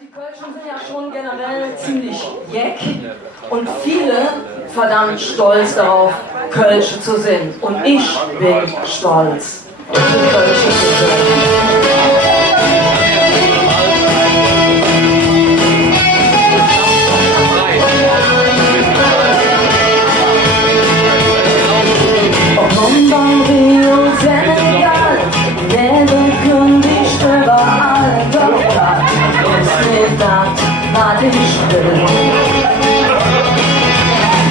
die Kölschen sind ja schon generell ziemlich jeck und viele verdammt stolz darauf, Kölsche zu sind. Und ich bin stolz, Kölsche zu sein. London, Rio, Senegal, Läden kündigt überall, doch das ist nicht das, was ich will.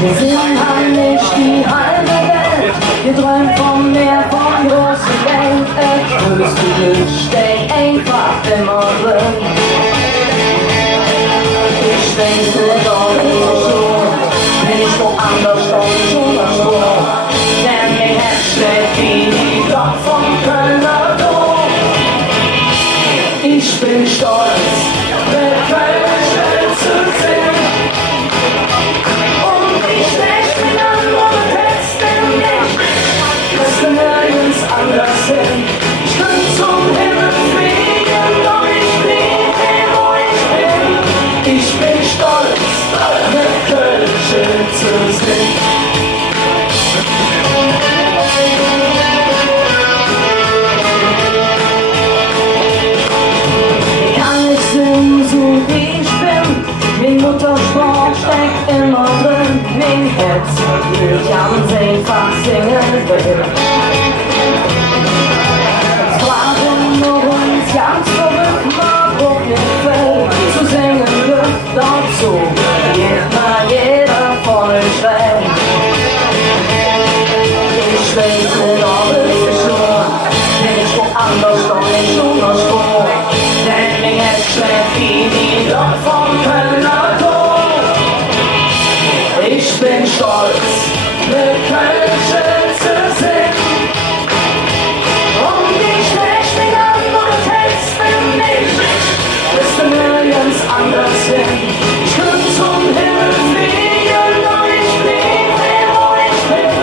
Wir sind halt nicht die halbe Welt, wir träumen vom Meer, vom großen Geld, das größte Glück steckt einfach immer drin. Ich denke doch nicht so, bin ich woanders doch schon das Tor. Denn mir schlägt wie die Glock vom Kölner Dom. Ich bin stolz, mit Köln zu singen. Und ich schlecht bin an und trotzdem nicht, dass wir nirgends anders sind. Ich könnte zum Himmel fliegen, doch ich blieb hier, wo ich bin. Ich bin stolz, mit Köln zu singen. Muttersport steckt immer drin, mein Herz will ganz einfach singen will. Fragen nur uns ganz verrückt, wo mir fällt, zu singen Luft dazu, geht mal jeder von euch weg. Ich weiß nicht, ob es schon, bin ich woanders doch nicht schon was vor, denn mein Herz schlägt wie die Glock vom Kölner Dom. Ich bin stolz, mit Kölsche zu singen. Und ich schlecht mich an und texte nicht, bis wir nirgends anders sind. Ich könnte zum Himmel fliegen, doch ich blieb hier, wo ich bin.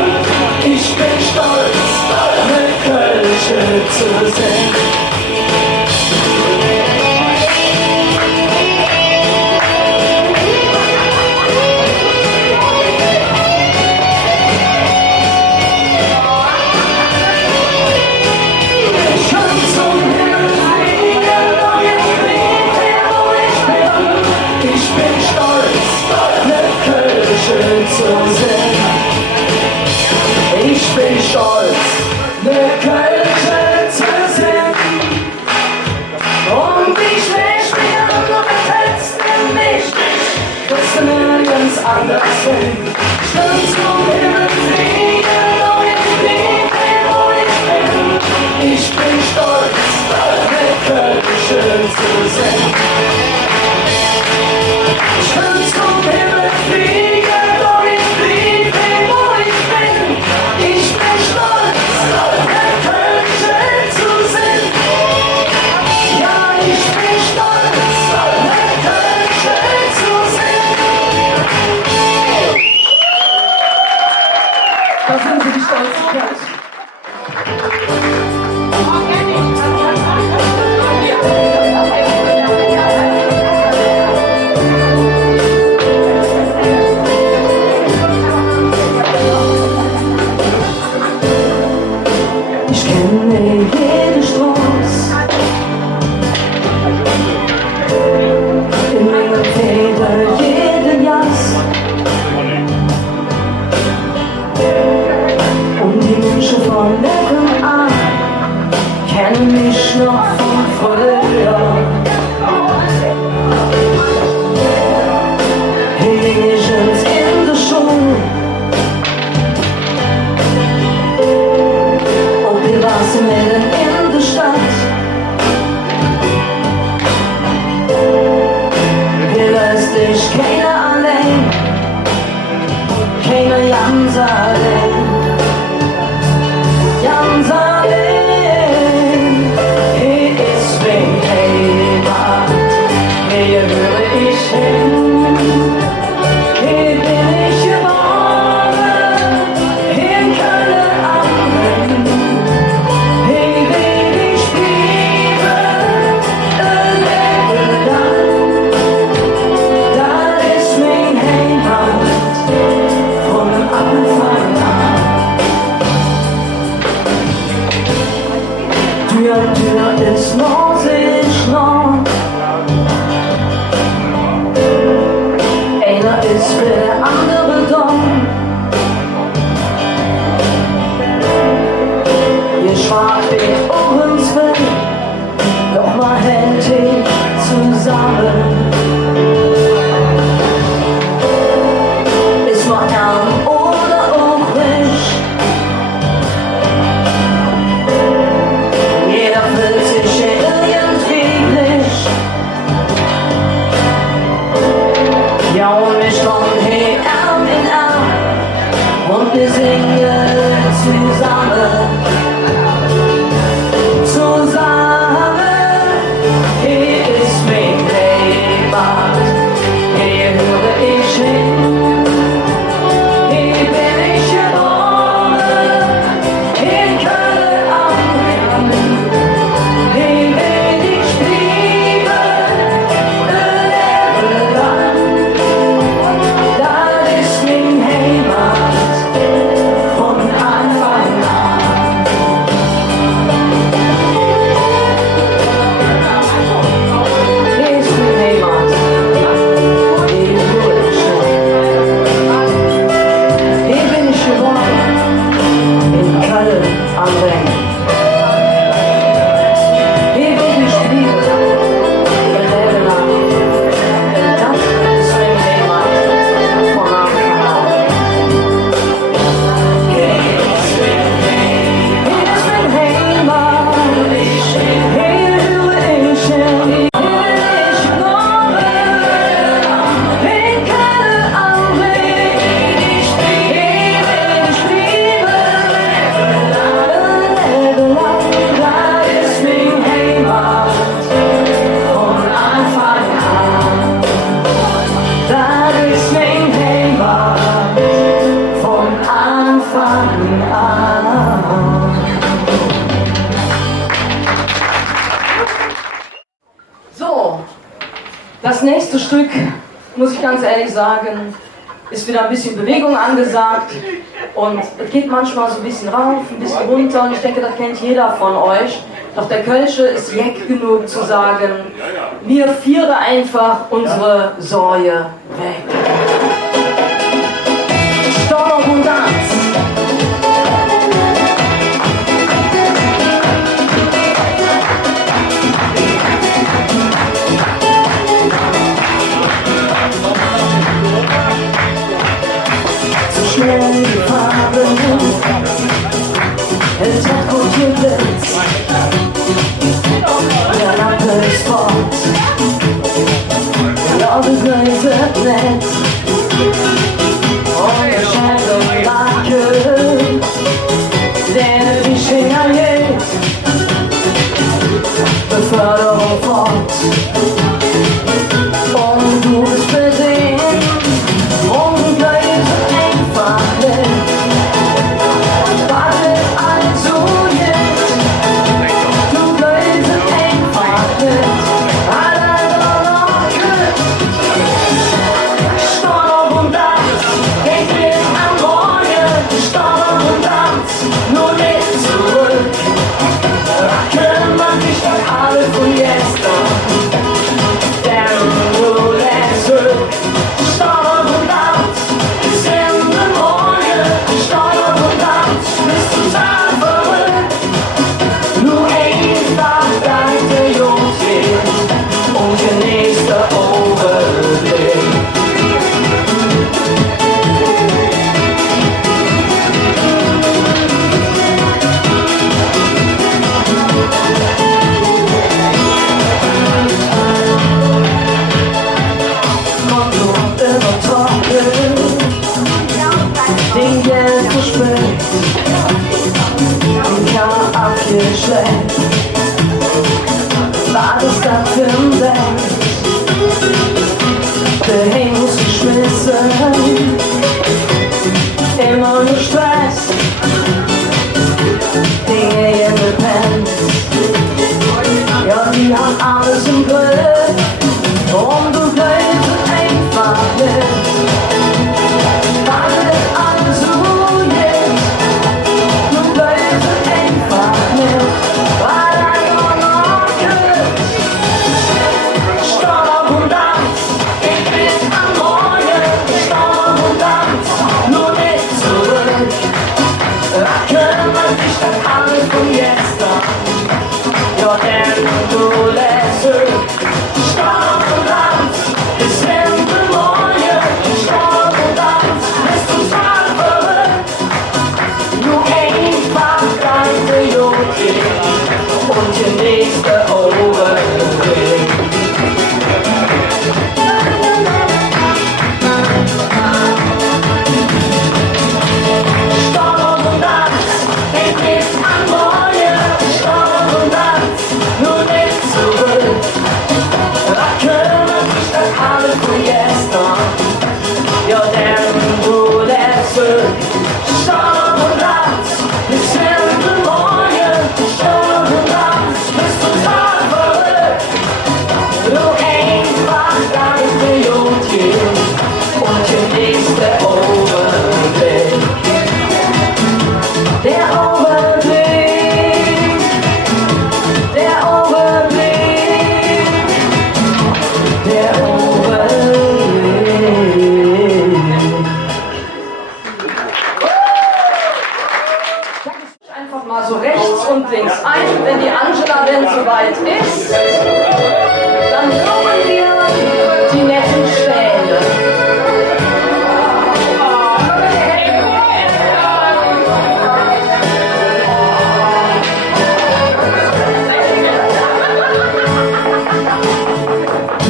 Ich bin stolz, mit Kölsche zu singen. Ich bin stolz, mit Kölsche zu singen. Und ich schlecht mich an und trotzdem nicht, dass wir nirgends anders sind. Ich kann zum Himmel fliegen, doch ich blieb hier, wo ich bin. Ich bin stolz, mit Kölsche zu singen. Ich kann zum Himmel fliegen, doch ich blieb hier, wo ich bin. Ich bin stolz, mit Kölsche zu singen. Ja, ich bin stolz, mit Kölsche zu singen. Das sind Sie, die stolzen Kölsch. der andere Dom. Ihr schwach wie uns will, doch mal hält ihn zusammen. Ist man arm oder auch nicht, jeder fühlt sich irgendwie nicht. Ja, und wir standen hier Arm in Arm und wir singen zusammen. So, das nächste Stück, muss ich ganz ehrlich sagen, ist wieder ein bisschen Bewegung angesagt und es geht manchmal so ein bisschen rauf, ein bisschen runter und ich denke, das kennt jeder von euch. Doch der Kölsche ist jeck genug zu sagen, wir vieren einfach unsere Sorge weg. Storm und Tanz. Schnell gefahren, es hat gut geblitzt, der Lampe ist fort, der Laube gleitet nett, und der Schädelmarke, der die Finger geht, Beförderung fort, und du bist versehen, und gleitet den Geld verspringt, den Jahr abgeschleppt, war das dann für ein Weg, geschmissen, immer nur Stress, Dinge gepennt, ja die haben alles im Griff, und du bleibst einfach mit. Stop soweit ist, dann kommen wir die netten Stände.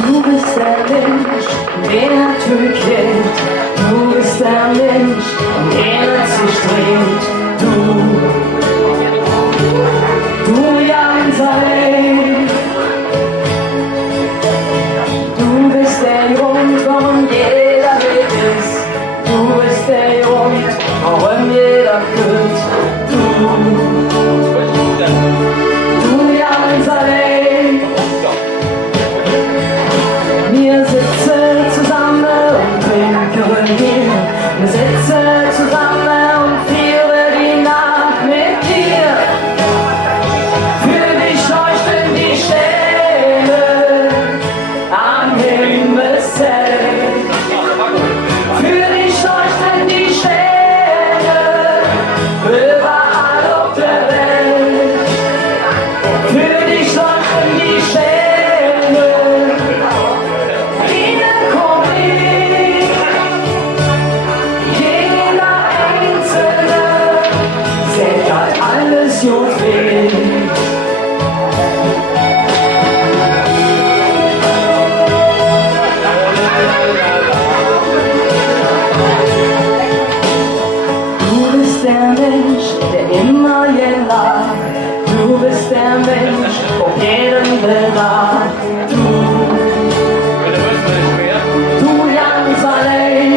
Du bist der Mensch, den er Typ kennt. Du bist der Mensch, den er sich dreht. Du Jan Saleh. Du bist der Grund, warum jeder wild ist. Du bist der Grund, warum jeder kürt. Du Jan Saleh. Wir sitzen zusammen und trinken Bier. Wir sitzen zusammen und führen die Nacht mit dir. Für dich leuchten die Sterne am Himmelszelt. Für dich leuchten die Sterne überall auf der Welt. Für dich leuchten die Sterne. Alles gut wird. Du bist der Mensch, der immer lacht. Du bist der Mensch, auf jeden Belag. Du Jan Saleh.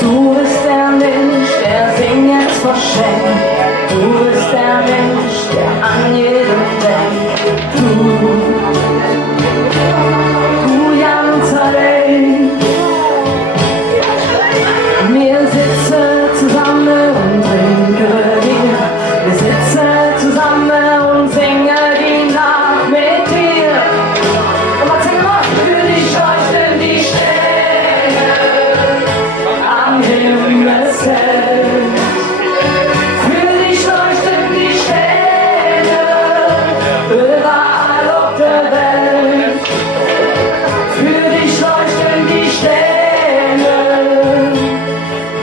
Du bist der Mensch, der singt jetzt verschenkt. Du bist der Mensch, der an jedem denkt. Du Jan Saleh. Wir sitzen zusammen und trinken Bier. Wir sitzen zusammen und singen die Nacht mit dir. Und was singen wir? Für dich leuchten die Sterne am Himmelszelt. Für dich leuchten die Sterne überall auf der Welt. Für dich leuchten die Sterne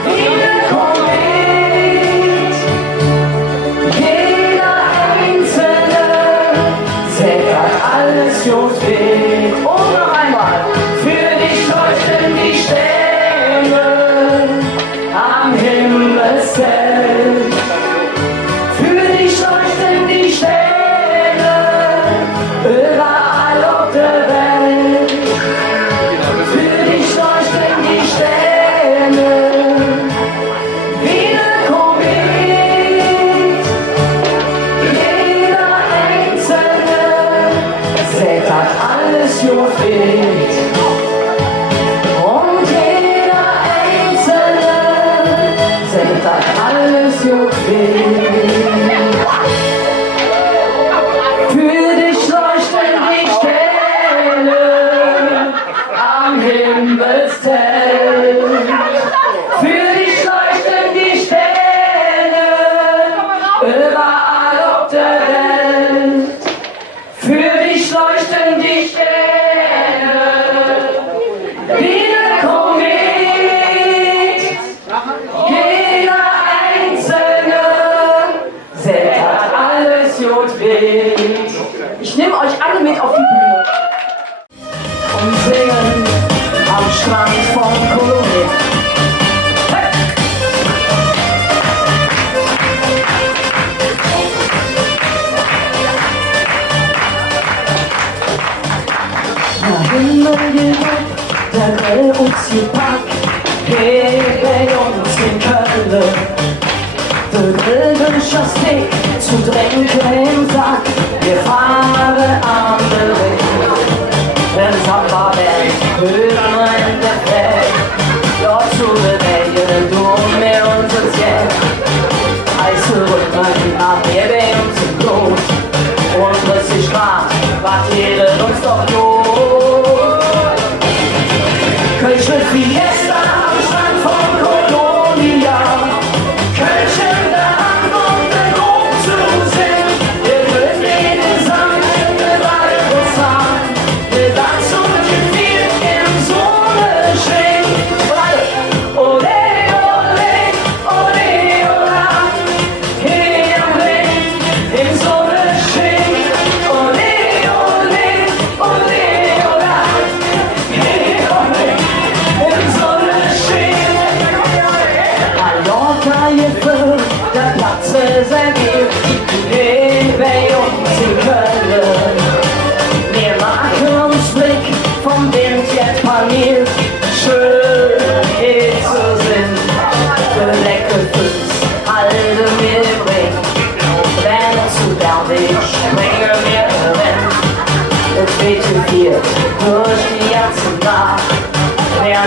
wie ein Komet. Jeder Einzelne sieht, dass alles gut wird. Und noch einmal. Für dich leuchten die Sterne am Himmelszelt. Für dich leuchten die Sterne überall auf der Welt. Für dich leuchten die Sterne wie ein Komet. Jeder Einzelne sieht, dass alles gut wird. Und jeder Einzelne sieht, dass alles gut wird. Für dich leuchten die Sterne am Himmelszelt. Für dich leuchten die Sterne überall auf der Welt. Für dich leuchten die Sterne wie ein Komet. Jeder Einzelne sieht, dass alles gut wird. Ich nehme euch alle mit auf die Bühne und singen am Strand von Kolumbien. Hey! Der Himmel geht ab, der Grill uns gepackt, bei uns in Köln. Der Grill Stick zu trinken im Sack, wir fahren an der Richtung. Den Zapperberg, Höhen in der Feld, dort zu bewegen, du mir unser Ziel. Heiße Rücken, ab hier bei uns im Blut, und 30 Grad, was jeder uns doch los. Kölsche Fiesta am Strand von Kolumbia, Kölsche in der Hand und der Grund zu sehen.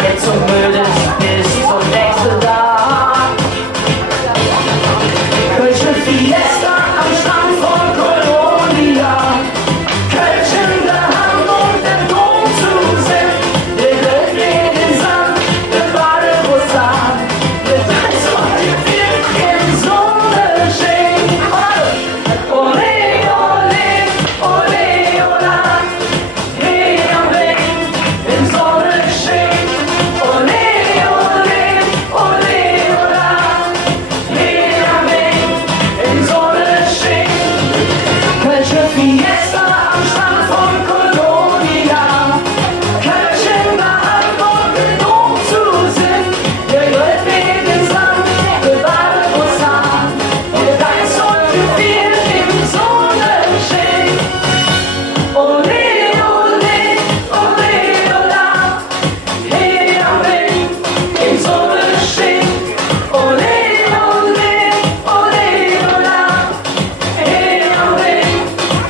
nicht so müde ist zum nächsten Tag. Kölsche Fiesta am Strand von Kolonia. Kölsch in der Hand und der Dom zu sehen. Der Griff in den Sand, der Badebus an. Der Tanz und die Bild im Sonnenschein. Ole, ole, ole, ola. Hey, am Weg im Sonnenschein. Ole, ole, ole, ola. Hey, am Weg im Sonnenschein. Kölsche Fiesta am Strand von Kolonia. Kölsch in der Hand und der Dom zu sehen. Der Griff in den Sand, der Badebus an. Der Tanz und die Bild im Sonnenschein. Ole, ole, ole, ola. Hey, am Weg im Sonnenschein. Ole, ole, ole, ola. Hey, am Weg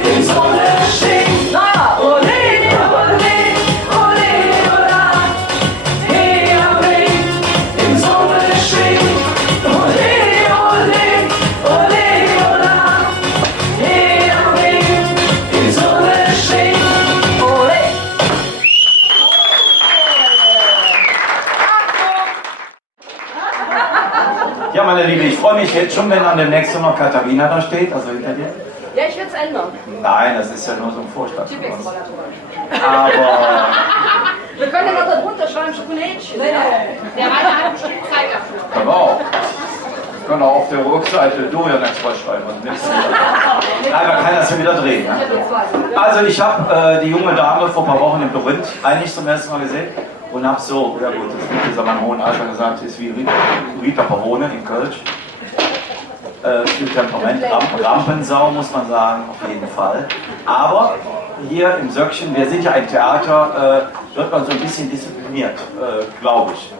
im Sonnenschein. Na, ole, ole, ole, ola. Hey, am Weg im Sonnenschein. Ole, ole, ole, ola. Hey, am Weg im Sonnenschein. Ole. Ja, meine Liebe, ich freue mich jetzt schon, wenn dann demnächst nur noch Katharina da steht, also hinter dir. Ja, ich will es ändern. Nein, das ist ja nur so ein Vorschlag. von uns. Typ-Extra Aber Wir können ja noch da drunter schreiben, Schokolädchen. Nee, der Rainer hat bestimmt Zeit dafür. können wir auch. Wir können auch auf der Rückseite Dorian Express schreiben. Und nichts. Nein, man kann das ja wieder drehen. Ne? Also ich habe die junge Dame vor ein paar Wochen in Korinth eigentlich zum ersten Mal gesehen und habe so, ja gut, das ist dieser Mann im hohen Alter gesagt, ist wie Rita Pavone in Kölsch. Viel Temperament, Rampensau muss man sagen, auf jeden Fall. Aber hier im Söckchen, wir sind ja ein Theater, wird man so ein bisschen diszipliniert, glaube ich.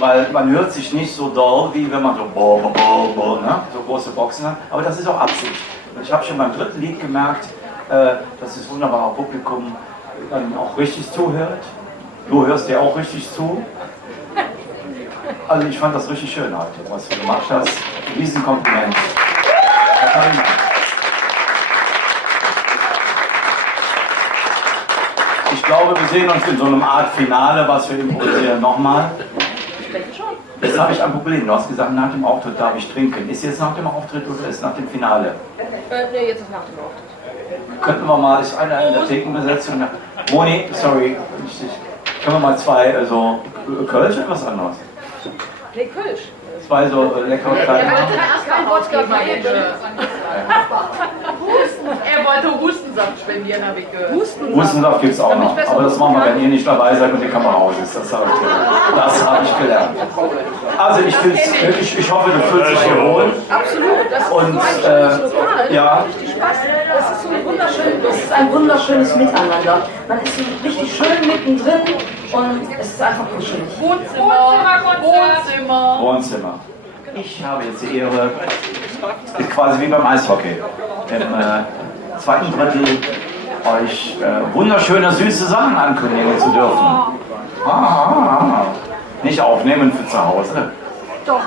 Weil man hört sich nicht so doll, wie wenn man so ne? So große Boxen hat. Aber das ist auch Absicht. Und ich habe schon beim dritten Lied gemerkt, dass das wunderbare Publikum dann auch richtig zuhört. Du hörst dir auch richtig zu. Also ich fand das richtig schön heute, was du gemacht hast. Riesenkompliment. Katharina. Ich glaube, wir sehen uns in so einem Art Finale, was wir improvisieren, nochmal. Jetzt habe ich ein Problem. Du hast gesagt, nach dem Auftritt darf ich trinken. Ist jetzt nach dem Auftritt oder ist nach dem Finale? Nee, jetzt ist nach dem Auftritt. Könnten wir mal, ist einer in der Thekenbesetzung. Moni, sorry, können wir mal zwei, also Kölsch oder was anderes? Nee, Kölsch. Zwei so leckere kleine. Kein Wodka Er wollte Hustensaft spendieren, habe ich gehört. Hustensaft gibt es auch noch, aber das machen wir, wenn ihr nicht dabei seid und die Kamera aus ist. Das habe ich gelernt. Also ich hoffe, du fühlst dich hier wohl. Absolut, das ist Und, so ein schönes Lokal. ja. Richtig Spaß. Das ist so ein wunderschönes Miteinander. Man ist so richtig schön mittendrin und es ist einfach kuschelig. Wohnzimmer. Ich habe jetzt die Ehre, quasi wie beim Eishockey, im zweiten Drittel euch wunderschöne, süße Sachen ankündigen zu dürfen. Nicht aufnehmen für zu Hause. Doch.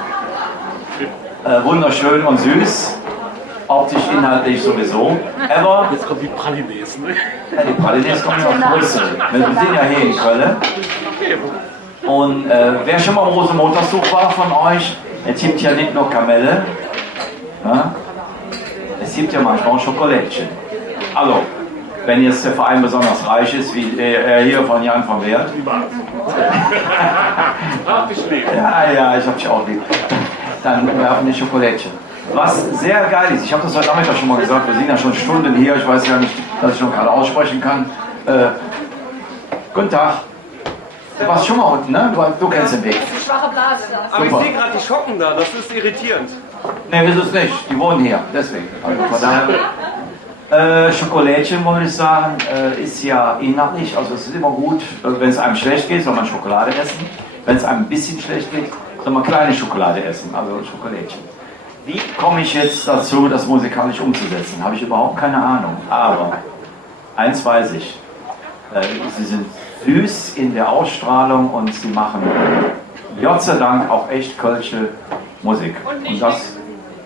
Wunderschön und süß. Optisch, inhaltlich sowieso. Aber Jetzt kommen die Pralines, ne? ja, die Pralines kommen ja aus Brüssel. Wir sind ja hier in Köln. Und wer schon mal im Rosenmontagszug war von euch, es gibt ja nicht nur Kamelle, ne? Es gibt ja manchmal auch Schokolädchen. Also, wenn jetzt der Verein besonders reich ist, wie er hier von Jan von Wert. Hab ich lieb. Ja, ich hab dich auch lieb. Dann werfen die Schokolädchen. Was sehr geil ist, ich habe das heute Nachmittag schon mal gesagt, wir sind ja schon Stunden hier, ich weiß ja nicht, dass ich noch gerade aussprechen kann. Guten Tag. Du warst schon mal unten, ne? Du kennst den Weg. Schwache Blase. Aber ich Super. sehe gerade die Schocken da, das ist irritierend. Ne, ist es nicht. Die wohnen hier, deswegen. Also von daher. Schokolädchen, muss ich sagen, ist ja inhaltlich, also es ist immer gut, wenn es einem schlecht geht, soll man Schokolade essen. Wenn es einem ein bisschen schlecht geht, soll man kleine Schokolade essen, also Schokolädchen. Wie komme ich jetzt dazu, das musikalisch umzusetzen? Habe ich überhaupt keine Ahnung. Aber eins weiß ich. Sie sind süß in der Ausstrahlung und sie machen Gott sei Dank auch echt kölsche Musik. Und das,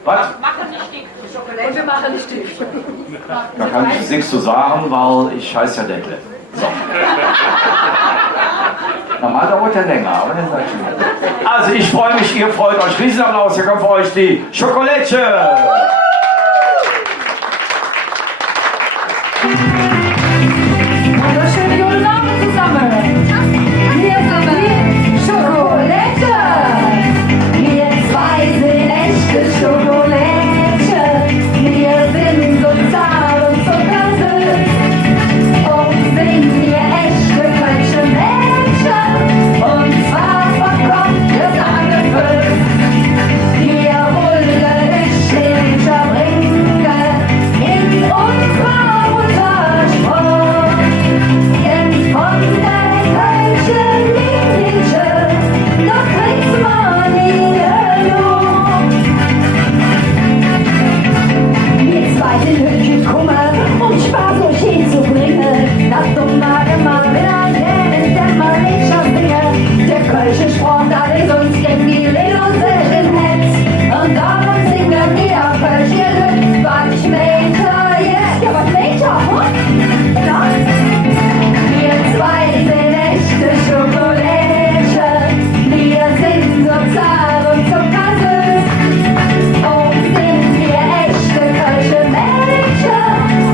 was? Machen nicht dick. Und wir machen nicht dick. Da kann ich jetzt nichts zu sagen, weil ich heiße ja Deckle. So. Normal dauert ja länger, aber das ist halt schön. Also ich freue mich, ihr freut euch. Riesenapplaus, hier kommt für euch die Schokolade. Wunderschöne guten Abend zusammen. Hier sind die Schokolade. Wir zwei sind echte Schokolade. Wir sind so zart und so süß. Und sind wir echte falsche Menschen. Und zwar verkommt es angefüllt. Wir wollen nicht den Verbringen in unserer Muttersprache. Denn von der kölschen Linie, da kriegt man nie genug. Wir zwei sind hübsch Kummer, um Spaß euch hinzubringen. Das dumme immer wieder lernen, der mal nicht schon singe. Der kölsche Sprach, da ist uns irgendwie in uns selten Hetz. Und darum singen wir Kölsch, ihr Lügt, was Meter jetzt. Ja, was Meter, hm? Ja? Wir zwei sind echte Schokolade. Wir sind so zart und zuckersüß. Und sind wir echte kölsche Menschen.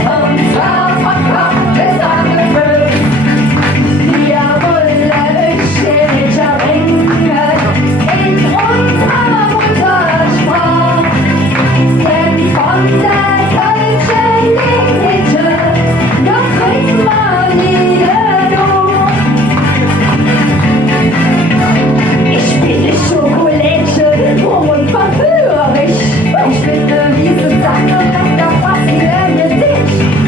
Und zwar von Kopf bis angefüllt. Wir wollen euch nicht erbringen in unserer Muttersprache. Denn von der kölschen Linie, da kriegt man nie genug. Ich bin die Schokolade, froh und verführerisch. Ich finde diese Sache öfter faszinierend.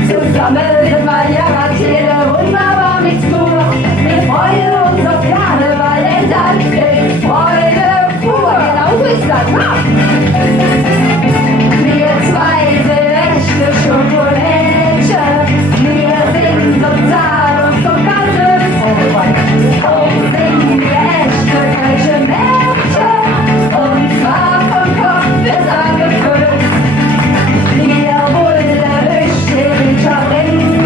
Zusammen sind wir garantiert wunderbar mit Tour. Wir freuen uns auf Karneval, denn das ist Freude pur. Genau so ist das. Ha! Wir zwei sind echte Schokolade. Wir sind so zart und zuckersüß. Und sind wir echte kölsche Menschen. Und zwar von Kopf bis angefüllt. Wir wollen euch nicht verbringen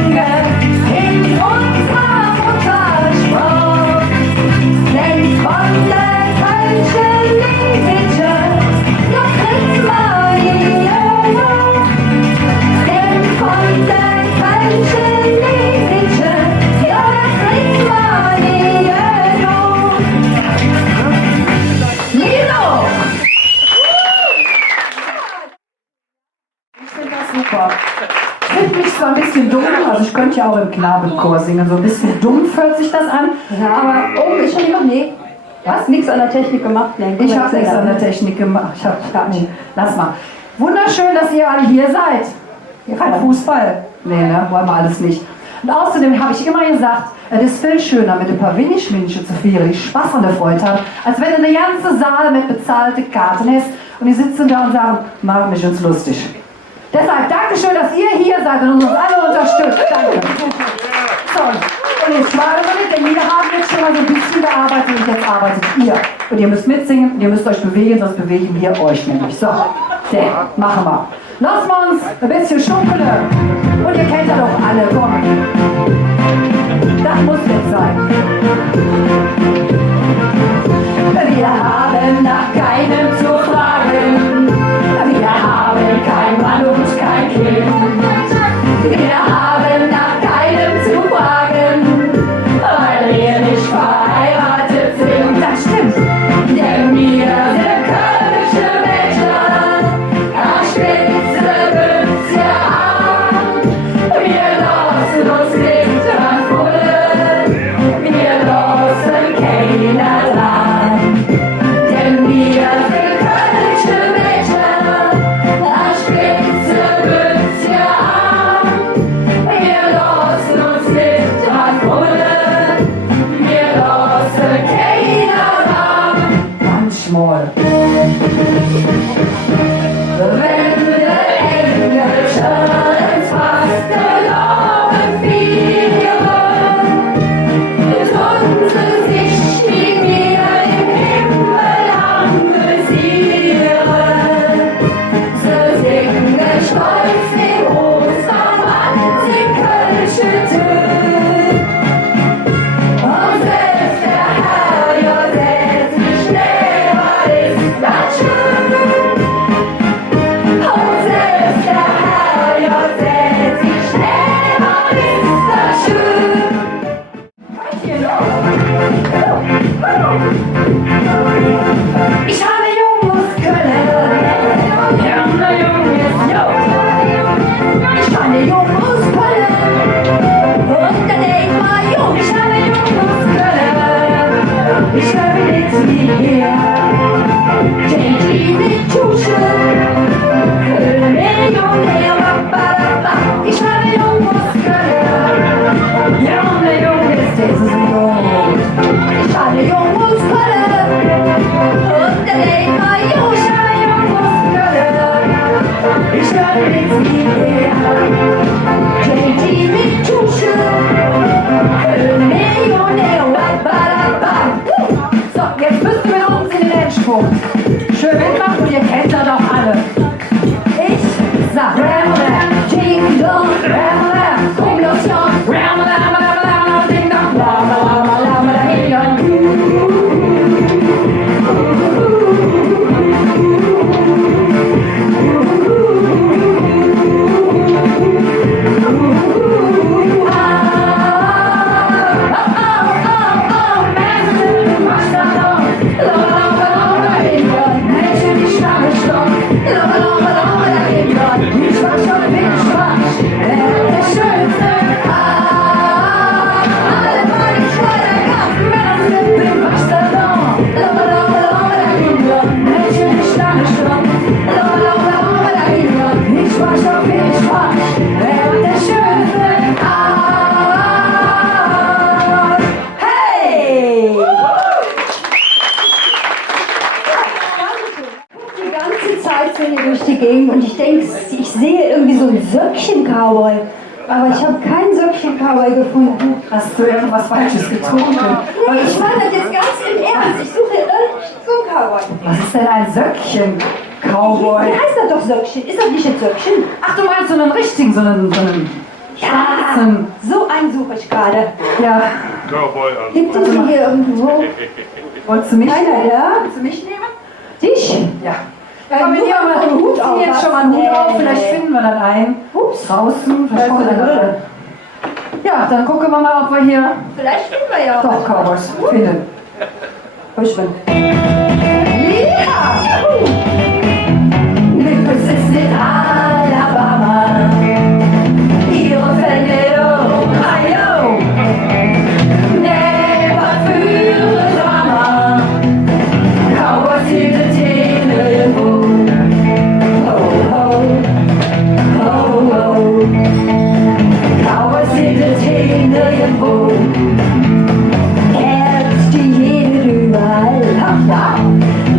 in unserer Muttersprache. Denn von der kölschen Linie, da kriegt man nie genug. Denn von der kölschen Linie, ja, da kriegt man nie genug. Nino! Ich finde das super. Ich finde mich zwar ein bisschen dumm, also ich könnte ja auch im Knabenchor singen, so ein bisschen dumpf hört sich das an, aber oh, ist schon jemand? Nee. Was? Nichts an der Technik gemacht? Nee, ich habe nichts an der Technik gemacht. Ich hab nicht. Lass mal. Wunderschön, dass ihr alle hier seid. Kein Fußball. Nee, ne? Wollen wir alles nicht. Und außerdem habe ich immer gesagt, es ist viel schöner, mit ein paar Winnischminchen zu feiern, die Spaß an der Freude haben, als wenn du eine ganze Saal mit bezahlten Karten hast und die sitzen da und sagen, machen mich uns lustig. Deshalb Dankeschön, dass ihr hier seid und uns alle unterstützt. Danke. So, und jetzt schware wir nicht, denn wir haben jetzt schon mal so ein bisschen gearbeitet und jetzt arbeitet ihr. Und ihr müsst mitsingen und ihr müsst euch bewegen, sonst bewegen wir euch nämlich. So, machen wir. Lassen wir uns ein bisschen schunkeln. Und ihr kennt ja doch alle, komm. Das muss jetzt sein. Wir haben nach keinem zu fragen. Wir haben kein Mann und kein Kind. Wir haben nach keinem zu fragen, weil wir nicht verheiratet sind. Das stimmt, denn wir sind kölsche Menschen. An Spitze wird's ja an. Wir lassen uns nicht verfullen. Wir lassen keiner dran. Denn wir sind kölsche Menschen. An Spitze wird's ja an. Wir lassen uns nicht verfullen. Wir lassen keiner dran. Manchmal. Wenn wir Engel schon ins Fast gelaufen fielen, Ich habe Jungmuskeln. Junge, Junges, jo. Ich habe Jungmuskeln. Und dann denk mal, Jung, ich habe Jungmuskeln. Ich habe nichts wie hier. JG mit Tusche. Ich habe Jungmuskeln. Junge, Junges, das ist jung. Ich habe Jungmuskeln. Und der Lehrer, jo, ich habe Jungmuskeln. Ich habe nichts wie er. JG mit Tusche. So, jetzt müsst ihr mit uns in den Endspurt. Schön mitmachen und ihr kennt das doch alle. Ich sag Ram, Ram, Ding Dong, Ram, Ram, Kombination, Ram, Ram, Ram, Ram, Ding Dong, Ram, Ram, Ram, Ram, Ding Dong. Und ich denke, ich sehe irgendwie so ein Söckchen-Cowboy. Aber ich habe keinen Söckchen-Cowboy gefunden. Hast du irgendwas Falsches getrunken? Nee, ich meine das jetzt ganz im Ernst. Ich suche so einen Cowboy. Was ist denn ein Söckchen? Wie Cowboy. heißt das doch Söckchen? Ist das nicht ein Söckchen? Ach, du meinst so einen richtigen, so einen schwarzen. So einen suche ich gerade. Ja, Cowboy an. Gibt es den hier irgendwo? wolltest du mich Keiner nehmen? da? Willst du mich nehmen? Dich? Ja. Ja, Komm, wir nur nehmen mal einen den Hut Hut, auf. ziehen jetzt schon mal einen Hut auf, vielleicht Nee. finden wir dann einen. Ups. Draußen, Vielleicht versteckt in der Höhle. Ja, dann gucken wir mal, ob wir hier Vielleicht finden wir ja auch doch Cowboys finden. Verschwinden. Ja! Mississippi, Alabama, ihre Fälle, Ohio, never für Drama, Cowboys hinter Telefon, ho, ho, ho, ho, Cowboys hinter Telefon, Ärzte jede überall, ach ja,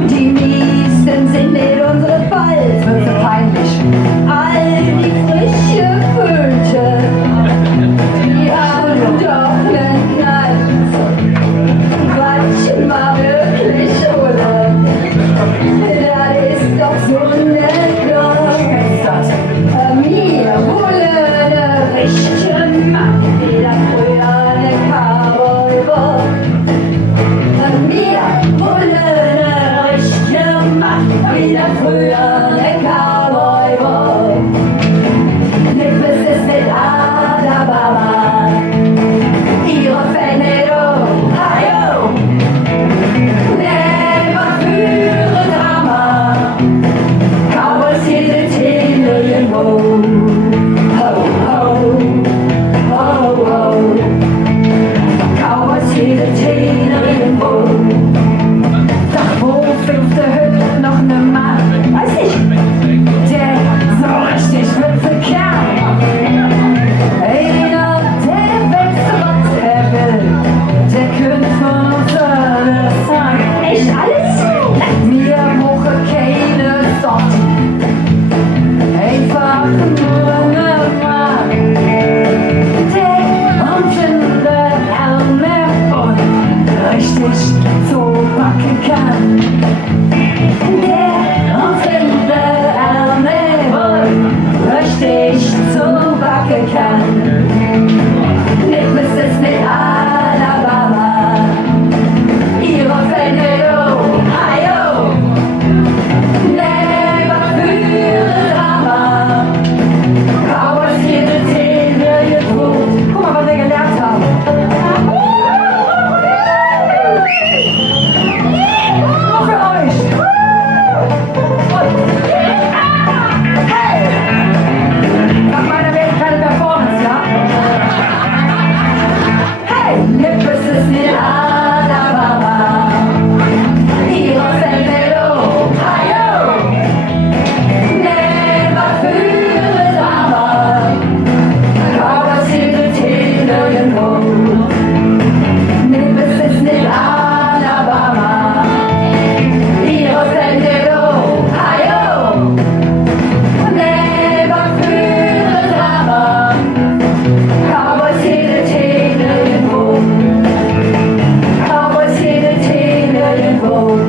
die Miesten sind in unserem Fall, wird so peinlich.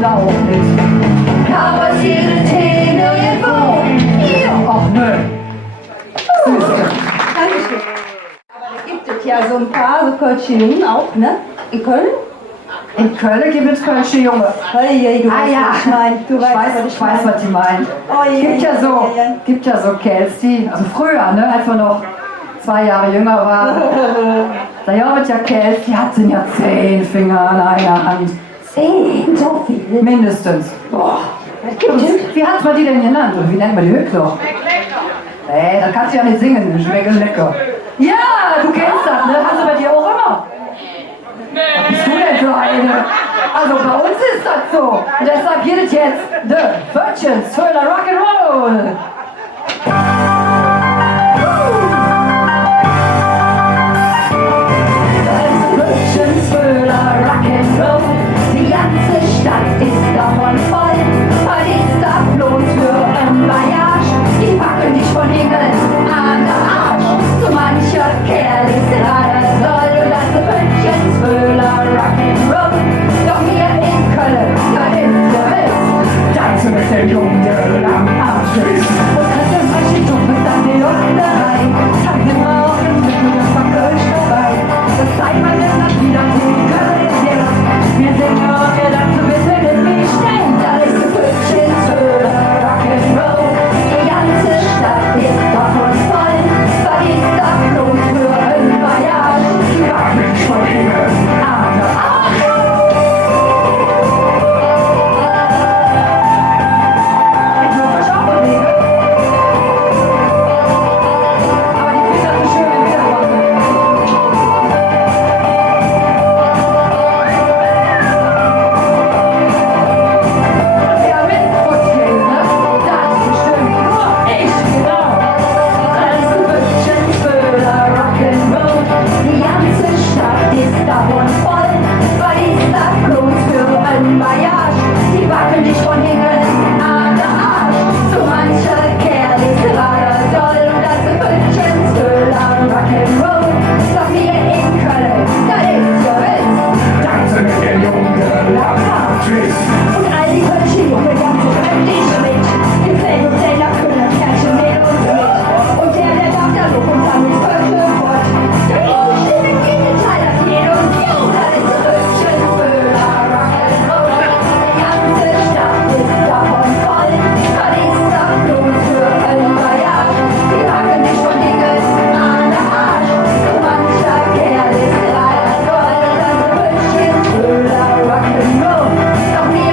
da auch nicht. Karossiere Tee nirgendwo. Hier. Ach nö. Dankeschön. Aber da gibt es ja so ein paar, so Kölsche Jungen auch, ne? In Köln? In Köln gibt es Kölsche Junge. Hey, du Ah weißt, ja, was ich meine. Du weißt, ich weiß, was die meinen. Oh, je, Gibt ja je, so, je, je. gibt ja so Kerls, die, also früher, ne, als wir noch 2 Jahre jünger waren, da gab es ja Kerls, die hatten ja 10 Finger an einer Hand. 10, so viel. Mindestens. Boah. Wie hat man die denn genannt? Und wie nennt man die Hückler? Da kannst du ja nicht singen, schmeckt lecker. Ja, du kennst das, ne? Hast du bei dir auch immer? Was bist du denn für eine? Also bei uns ist das so. Und deshalb geht es jetzt The Virgins für Rock'n'Roll. Virgins für Rock'n'Roll. Die ganze Stadt ist davon voll. Weil ist das bloß für ein Voyage. Die packen dich von hinten an der Arsch. So mancher Kerl ist gerade soll. Und das ist Virgins für Rock'n'Roll. Doch hier in Köln, da ist der Witz. Da ist der Junge am Arsch ist. Und das ist ein Schiedung mit der Lotterei. Sag mir mal auch ein Mittel, das war Kölsch dabei. Das zeigt man jetzt nach wieder zu Köln. Wir singen auch ja dazu bitte nicht wie schnell. Da ist der Virgins für Rock'n'Roll. Die ganze Stadt ist davon voll. Was ist das bloß für ein Voyage? Die Waffen von Himmel an der Arsch. Ich würde mich auch bewegen. Aber die Füße sind schön im Widerwasser. Ja, mit Fußgehen, ne? Das bestimmt nur ich, genau. Das ist Virgins für Rock'n'Roll. Die ganze Stadt ist davon voll. Was ist das bloß für ein Voyage? Die wackeln dich von hinten an der Arsch. So mancher Kerl ist gerade doll. Und das ist Virgins für Rock'n'Roll. Doch hier in Köln, da ist der Witz. Tanze mit der Jungen am Arsch. Und all die Kölsche Junge ganz kräftig mit. Wir fällen uns der Kölner Kerlchen mit uns mit. Und der darf da hoch und dann ist Kölsche fort. Da ist die Stimme in den Teil, das geht uns jo. Da ist Virgins für Rock'n'Roll. Die ganze Stadt ist davon voll. Was ist das bloß für ein Voyage? Die packen dich von Dinges an der Arsch. So mancher Kerl ist leider doll. Das ist Virgins für Rock'n'Roll. Doch wir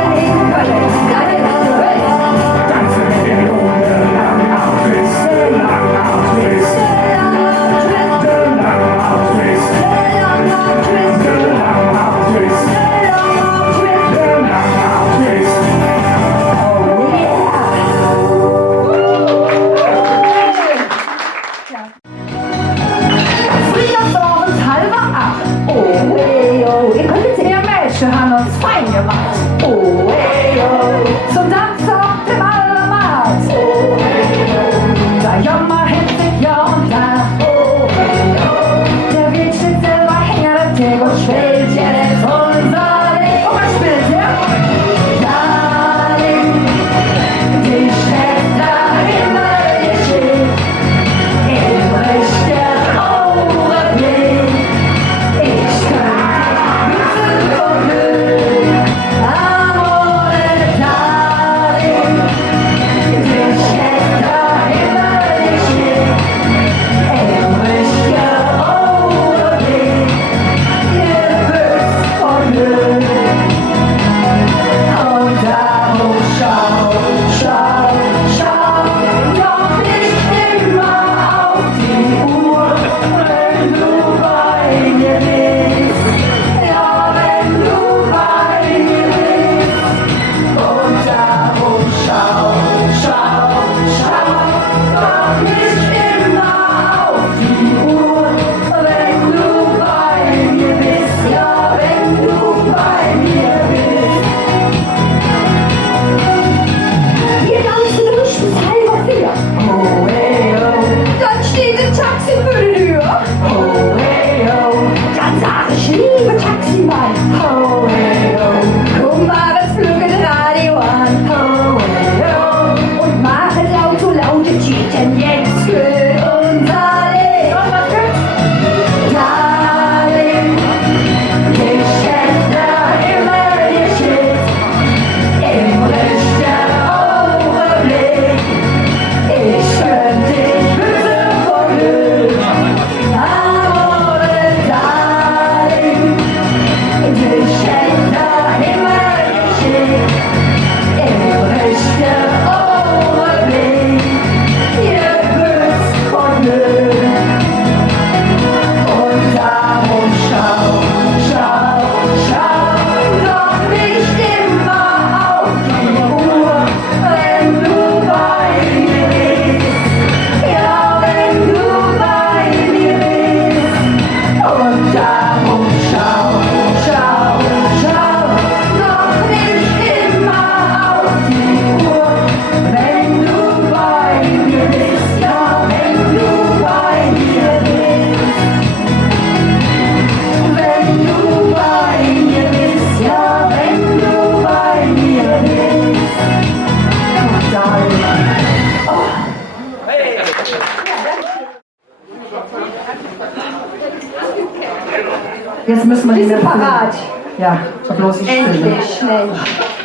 Jetzt müssen wir die Bist du noch finden. parat? Ja, so bloß ich finde. Endlich, schnell.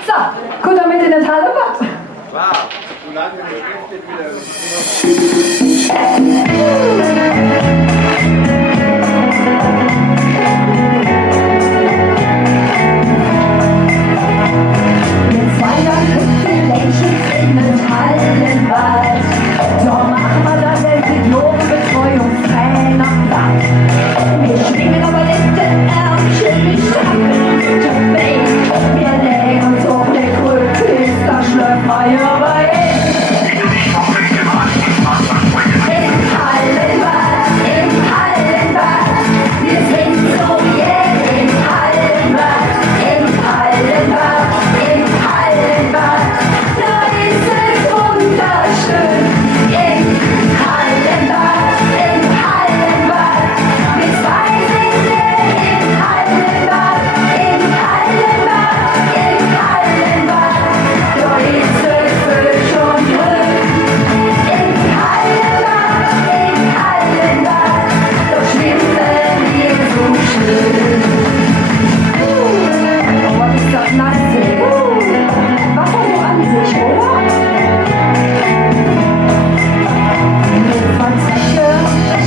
So, gut damit in der Halle was? Jetzt Weihnachten hüpft die Ländchen in den Hallenwald. Doch machen wir das Diplom-Betreuungstrainer platt. Wir schwingen aber nicht den Ärmchen, wir schaffen den Bein. Wir legen uns auf den Krückis, da schlöpfen wir über ihn. Im Hallenwald, wir sind so yeah, im Hallenwald, da ist es wunderschön. Im Hallenwald, wir zwei sind wir im Hallenwald, da ist es frisch und grün. Im Hallenwald, da schwimmen wir so schön. Oh, was ist das nasse? Wasser so an sich, oder? Mit Verzwecke,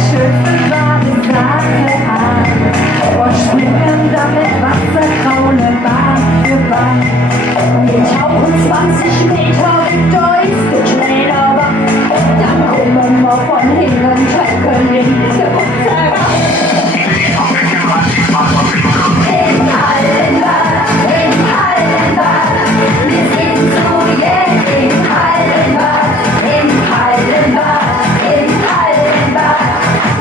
schütteln Badesache an. Und springen damit Wasserkraulen Bahn für Bahn. Wir tauchen 20 Meter in Deutsch, kleiner Bach. Dann kommen wir von hinten, trecken in diese Untergang. Im Hallenwald, wir sind so yeah, im Hallenwald,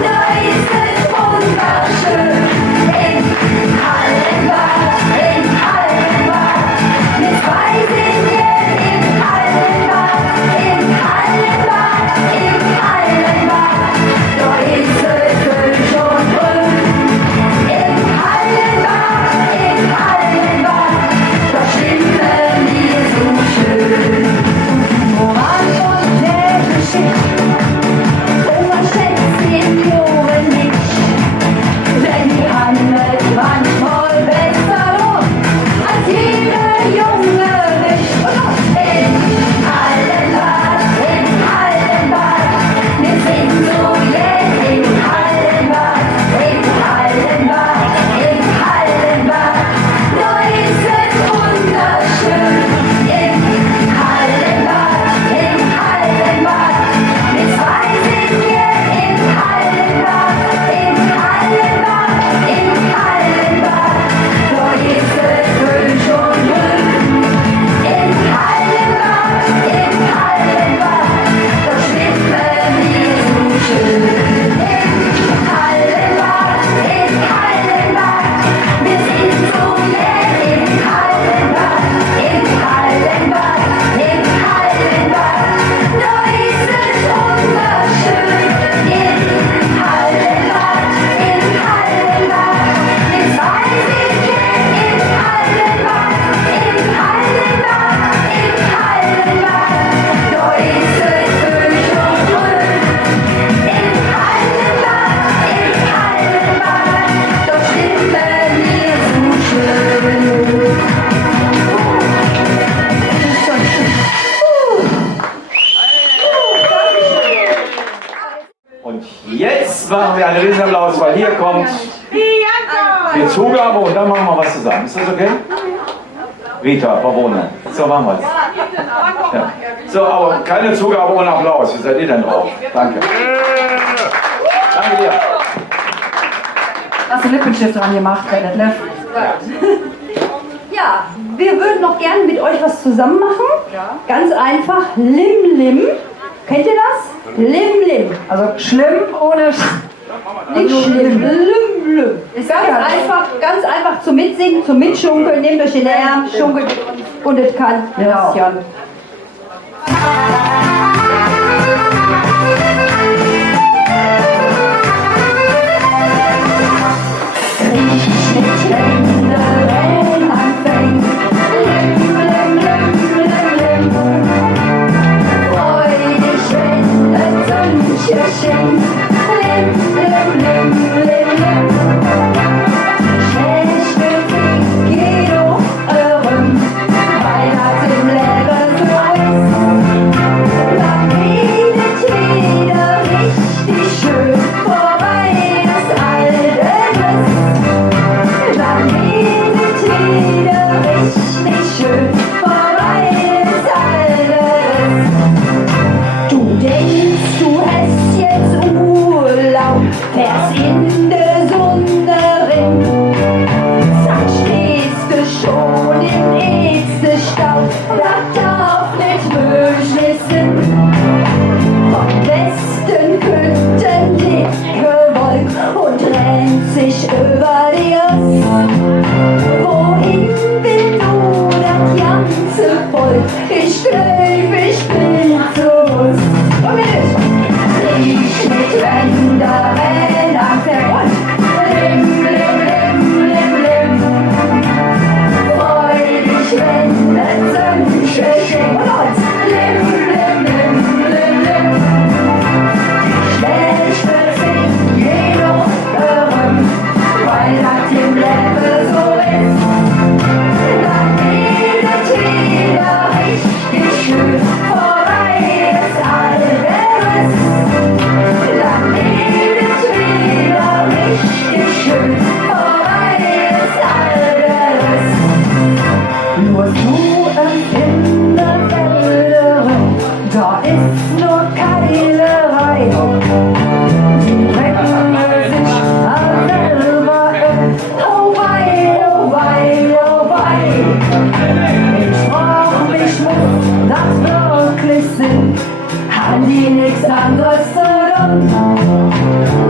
da ist es wunderschön. Im Hallenwald, wir zwei sind yeah, im Hallenwald, da ist es frisch und grün. Im Hallenwald, da schwimmen wir so schön. Moral und der Geschichte, unterschätzt den Jungen nicht, denn die handelt manchmal besser los als jeder Junge nicht. Im Hallenwald, wir sind so yeah, im Hallenwald, da ist es wunderschön. Im Hallenwald, wir zwei sind wir im Hallenwald, da ist es frisch und grün. Im Hallenwald, da schwimmen wir so schön. Im Hallenwald, wir sind so yeah, im Hallenwald, da ist es wunderschön. Im Hallenwald, wir zwei sind wir im Hallenwald, da ist es frisch und grün. Im Hallenwald, da schwimmen wir so schön. Und jetzt machen wir einen Riesenapplaus, weil hier kommt die Zugabe und dann machen wir was zusammen. Ist das okay? Rita, Pavone. So machen wir es. Ja. So, aber keine Zugabe ohne Applaus. Wie seid ihr denn drauf? Danke. Danke dir. Hast du Lippenstift dran gemacht, Herr Detlef? Ja, wir würden noch gerne mit euch was zusammen machen. Ganz einfach, Lim Lim. Kennt ihr das? Lim Lim. Also schlimm ohne Nicht schlimm. Lim Lim. Ist ganz einfach zum Mitsingen, zum Mitschunkeln. Nehmt euch den Arm, schunkelt und es kann. Genau. Christian. voll. Ich glaube, ich bin zu Hus. Und ich mit Wanderin am Grund. Lim, lim, lim, lim, lim. Freu dich, wenn das Sonnenschein und uns. Lim, lim, lim, lim, lim. Die Schlechte singt jedoch darum, weil das im Leben so ist. Dann geht es wieder richtig schön, vorbei ist alles. Dann geht es wieder richtig schön, vorbei ist alles. Nur du empfindest Älteren, da ist nur Keilerei. Die bringen sich selber in, oh wei, oh wei, oh wei. Ich frag mich, muss das wirklich Sinn? Haben die nichts anderes zu tun?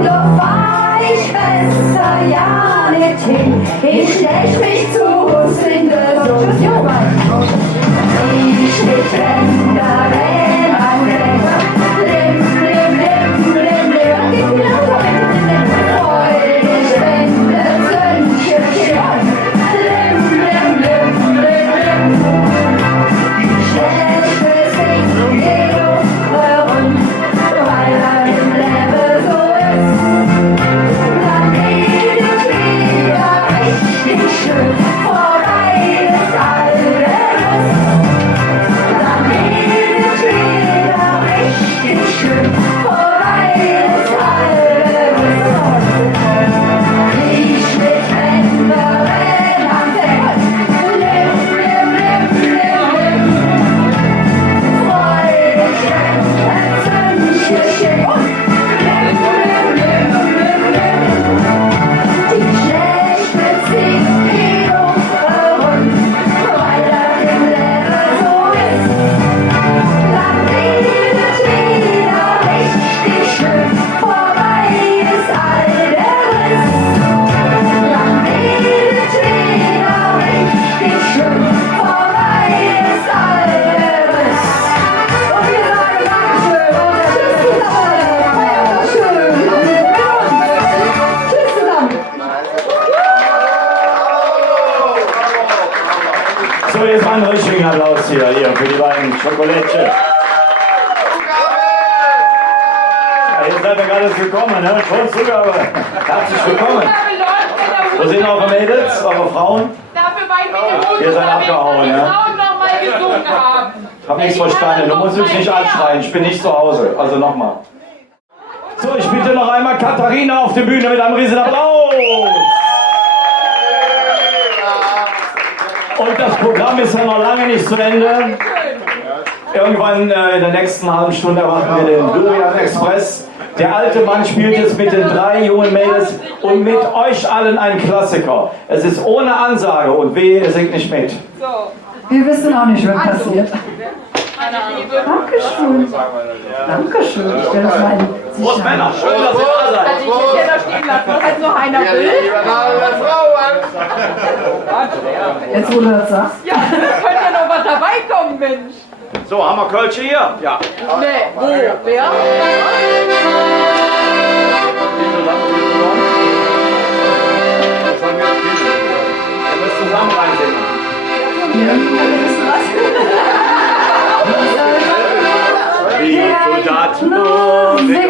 Doch fahr ich besser ja nicht hin, ich leg mich zu Hus in der Suppe. Ich mit Wanderin am Grund. Lim, lim, lim, lim, lim. Freu dich, wenn das Sonnenschein scheint. Lim, lim, lim, lim, lim. Die Schlechte singt jedoch warum, weil das im Leben so ist. Dann geht es wieder richtig schön, vorbei ist alles. Dann geht es wieder richtig schön, vorbei ist alles. Ich mit Wanderin am Grund. Lim, lim, lim, lim, lim. Freu dich, wenn das Sonnenschein scheint. Lim, lim, lim, lim, lim. Die Schlechte singt jedoch warum, weil das im Leben so ist. Dann geht es wieder richtig schön, vorbei ist alles. Dann geht es wieder richtig schön, vorbei ist alles. Und wir sagen Dankeschön und tschüss zusammen. Feiert das schön. Tschüss zusammen. So, jetzt mal einen richtigen Applaus hier für die beiden Schokolädchen. Ja, jetzt seid ihr gerade gekommen, ne? Schon Zugabe. Herzlich willkommen. Wo sind eure Mädels, eure Frauen? Dafür war ich Ihr seid abgehauen, ja? Frauen noch mal gesungen haben. Ich hab nichts verstanden. Du musst mich nicht anschreien. Ich bin nicht zu Hause. Also nochmal. So, ich bitte noch einmal Katharina auf die Bühne mit einem riesen Applaus. Und das Programm ist ja noch lange nicht zu Ende. Irgendwann in der nächsten halben Stunde erwarten wir den Durian Express. Der alte Mann spielt jetzt mit den 3 jungen Mädels und mit euch allen ein Klassiker. Es ist ohne Ansage und wehe, ihr singt nicht mit. Wir wissen auch nicht, was passiert. Liebe. Dankeschön. Dankeschön. Ich stelle das mal in Prost Männer, schön, dass ihr da seid. Also ich hätte da stehen lassen, falls noch einer will. Jetzt, wo du das sagst. Ja, könnte ja noch was dabei kommen, Mensch. So, haben wir Kölsche hier? Ja. Nee, wo? Wer? Ihr müsst zusammen reinsingen. Wie Soldaten nur Wie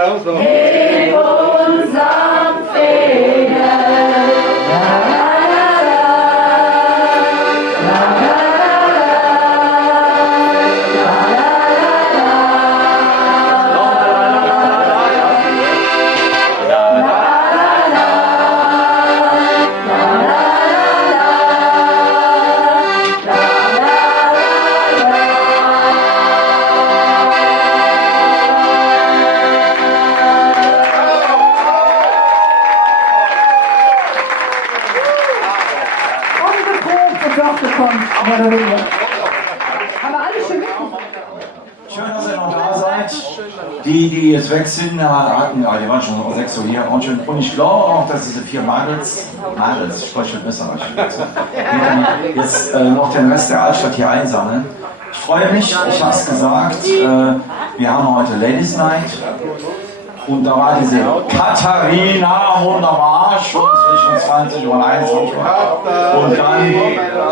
Applaus noch. in unserem Fehler. Ungeprobt und doch gekommen, mehr oder weniger. Aber alles schön mitgemacht. Schön, dass ihr noch da seid. Die jetzt weg sind, hatten, ja, die waren schon um 6 Uhr hier. Und ich glaube auch, dass diese 4 Mädels, ich spreche mit Österreich, die jetzt noch den Rest der Altstadt hier einsammeln. Ich freue mich, ich habe es gesagt, wir haben heute Ladies Night. Und da war diese Katharina wunderbar, schon zwischen 20 und 21 Uhr. Und dann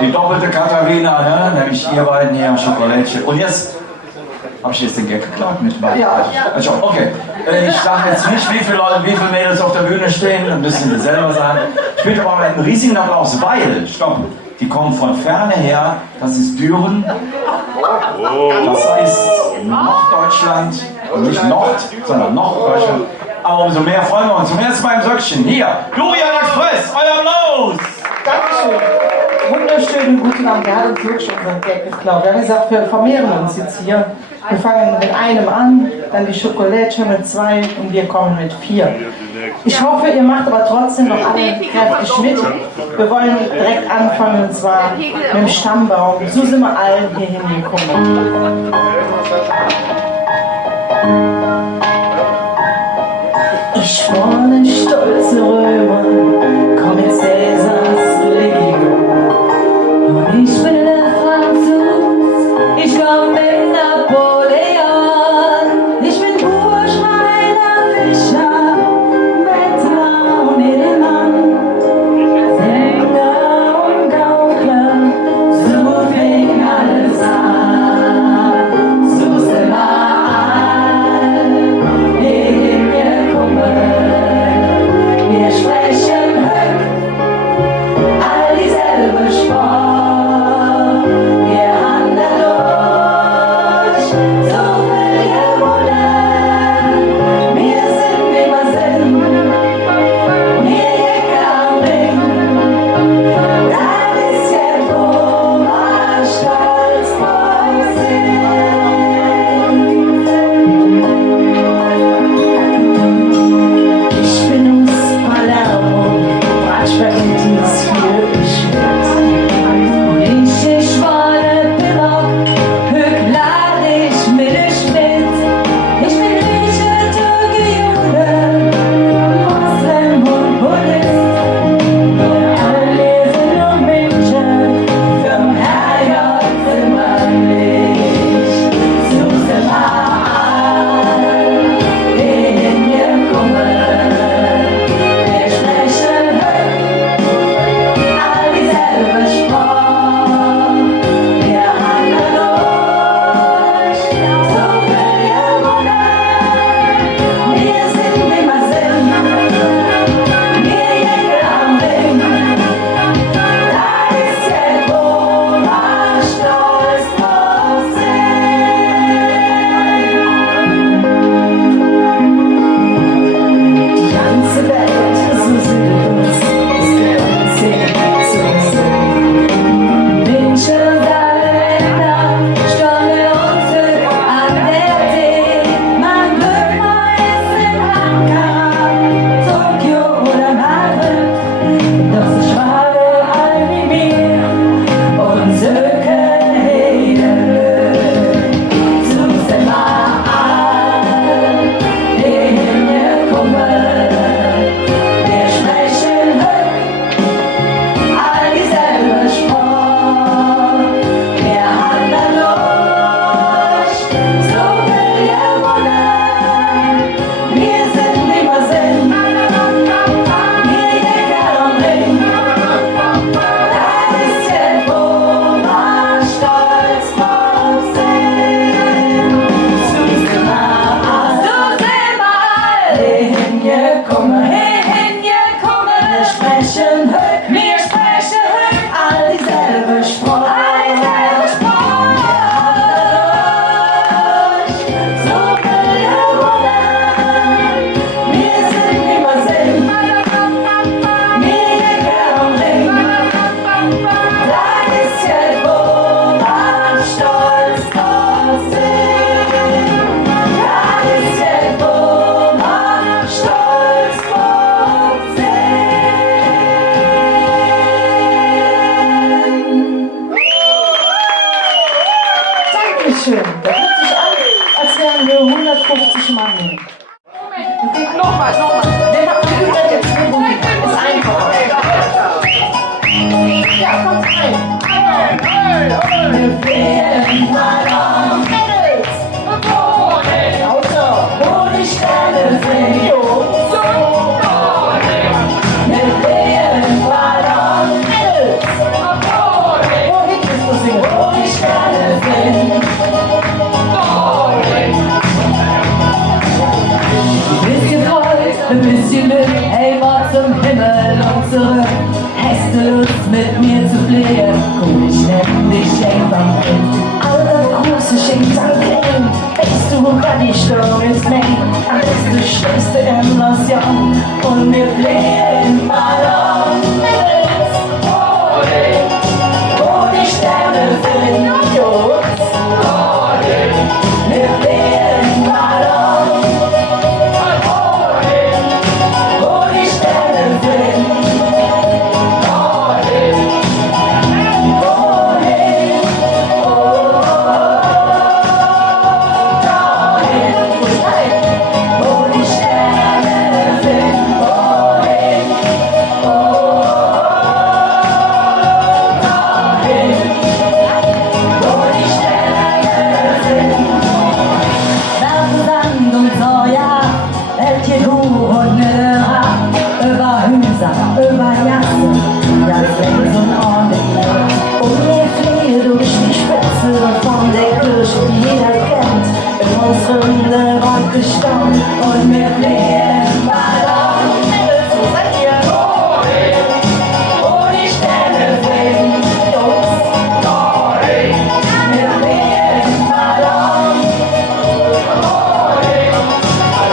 die doppelte Katharina, ne? Nämlich ihr beiden hier am Schokolädchen. Und jetzt, habe ich jetzt den Gag geklaut mit mir? Ja. Also, okay. Ich sage jetzt nicht, wie viele Leute, wie viele Mädels auf der Bühne stehen, dann müssen wir selber sagen. Ich bitte aber einen riesigen Applaus, weil, stopp, die kommen von ferne her, das ist Düren, das ist Norddeutschland, und nicht Nord, sondern Norddeutschland. Aber umso mehr freuen wir uns. Zum ersten Mal im Söckchen. Hier, Durian Express, euer Applaus! Dankeschön. Wunderschönen guten Abend. Der hat uns wirklich unseren Gag geklaut. Wir haben gesagt, wir vermehren uns jetzt hier. Wir fangen mit einem an, dann die Schokolädchen mit 2 und wir kommen mit 4. Ich hoffe, ihr macht aber trotzdem noch alle kräftig mit. Wir wollen direkt anfangen, und zwar mit dem Stammbaum. So sind wir alle hier hingekommen. Ich war ein stolzer Römer, komm jetzt Cäsars Legion. Und ich bin der Franzos, ich komm mit Napoleon. Ich bin Burschreiner, Fischer, Bettler und Edelmann, Sänger und Gaukler, so fing alles an. Das hört sich an, als wären wir 150 Mann. Nochmal. Wir machen die Duett jetzt mit und ist einfacher. Ja, kommt rein. Wir fehlen Ballon, Mädels. Auto, wo die Sterne sind, Jungs. Wir fehlen Ballon, Mädels. Wohin willst du singen? Wo die Sterne sind. Bisschen Freude, ein bisschen Glück, hey, mal zum Himmel und zurück. Hast du Lust mit mir zu fliegen? Komm, ich nehm dich einfach mit. Alle große Schenken, denkst du, wann die Sturm ist weg? Alles das Schlimmste in Lotion und wir fliegen Ballon. Wo die Sterne sind, Jungs. Wir fliegen Ballon. Wo die Sterne sind. Sand und Soja, welche Kuh und Nöra, über Hüser, über Jassen, das Leben so ordentlich. Und wir fliehen durch die Spitze von der Kirche, die jeder kennt, in unserem Rockgestamm. Und wir fliehen Ballon, Mädels, wo seid ihr? Wo die Sterne sind, Jungs. Wir fliehen Ballon,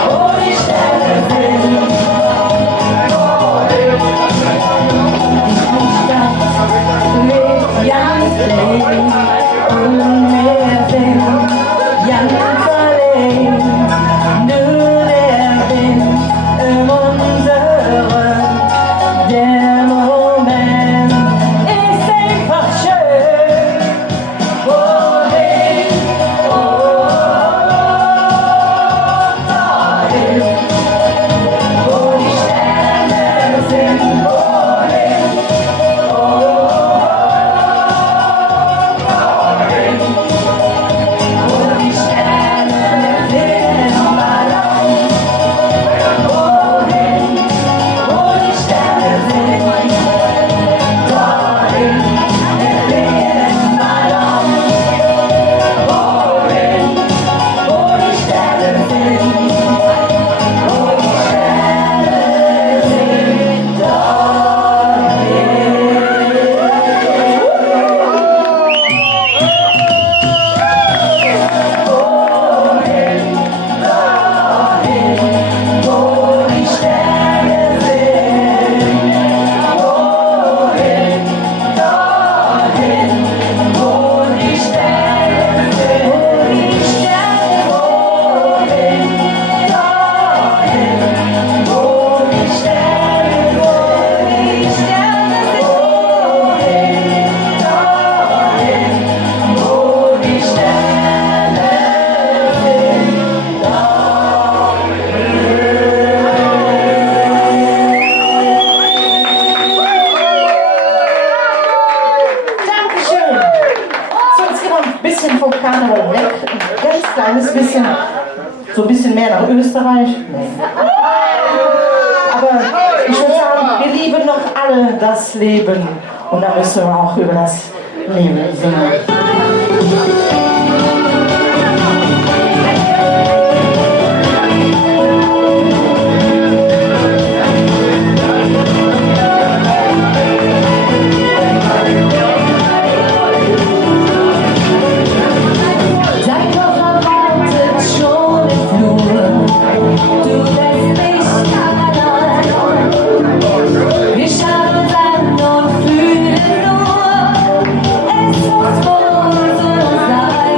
wo die Sterne sind. Karneval weg, ein ganz kleines bisschen, so ein bisschen mehr nach Österreich. Nee. Aber ich würde sagen, wir lieben noch alle das Leben und da müssen wir auch über das Leben singen. Es muss Mose sein.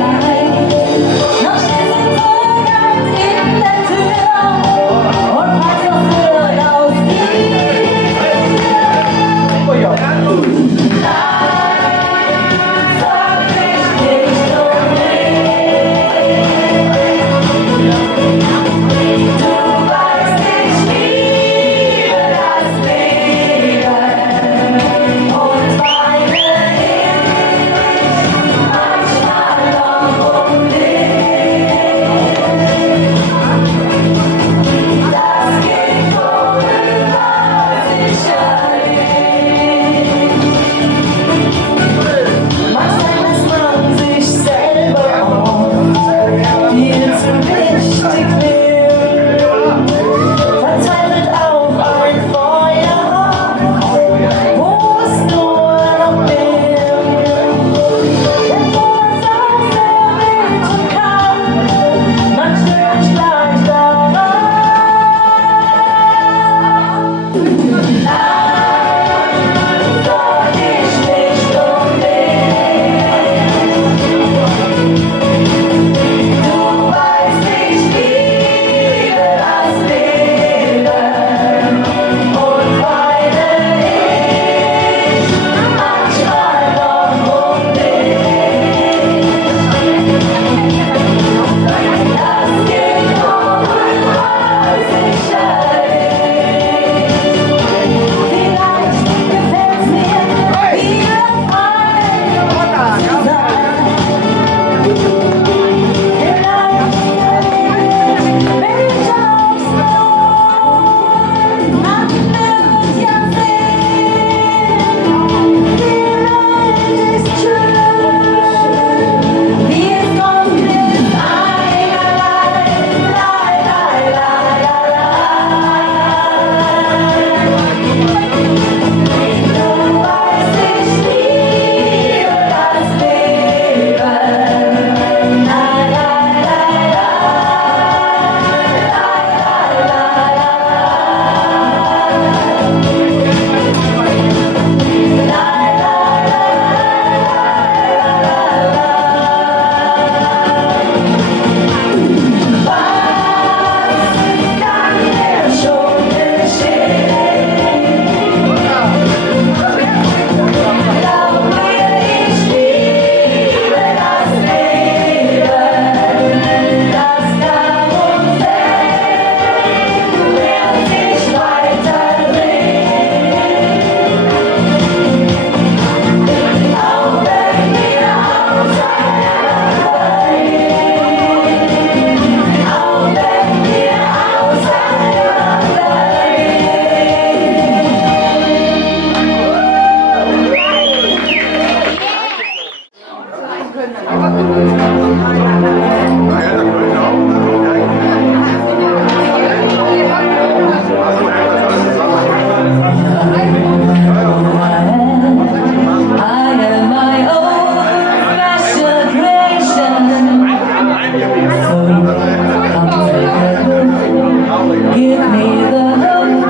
Give me the hook